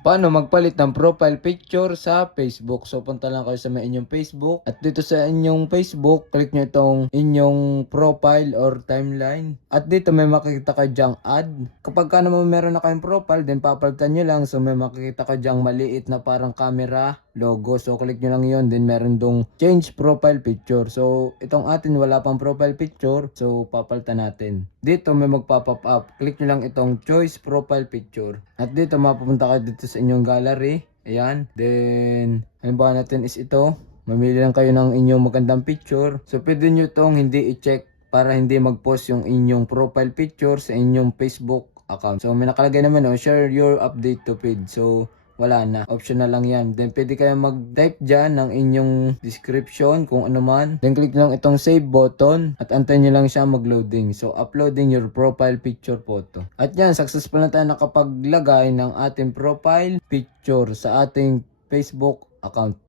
Paano magpalit ng profile picture sa Facebook? So, punta lang kayo sa may inyong Facebook. At dito sa inyong Facebook, click nyo itong inyong profile or timeline. At dito may makikita kayo dyang add. Kapag ka naman meron na kayong profile, then papalitan nyo lang. So, may makikita kayo dyang maliit na parang camera logo. So, click nyo lang yon. Then, meron dong change profile picture. So, itong atin wala pang profile picture. So, papalitan natin. Dito may magpa-pop up. Click nyo lang itong choice profile picture. At dito mapupunta kayo dito sa inyong gallery. Ayan. Then, halimbawa natin is ito. Mamili lang kayo ng inyong magandang picture. So, pwede nyo itong hindi i-check para hindi mag-post yung inyong profile picture sa inyong Facebook account. So, may nakalagay naman, share your update to feed. So, wala na. Optional lang yan. Then, pwede kayo mag-type dyan ng inyong description kung ano man. Then, click lang itong save button at antayin nyo lang siya mag-loading. So, uploading your profile picture photo. At yan, successful na tayo nakapaglagay ng ating profile picture sa ating Facebook account.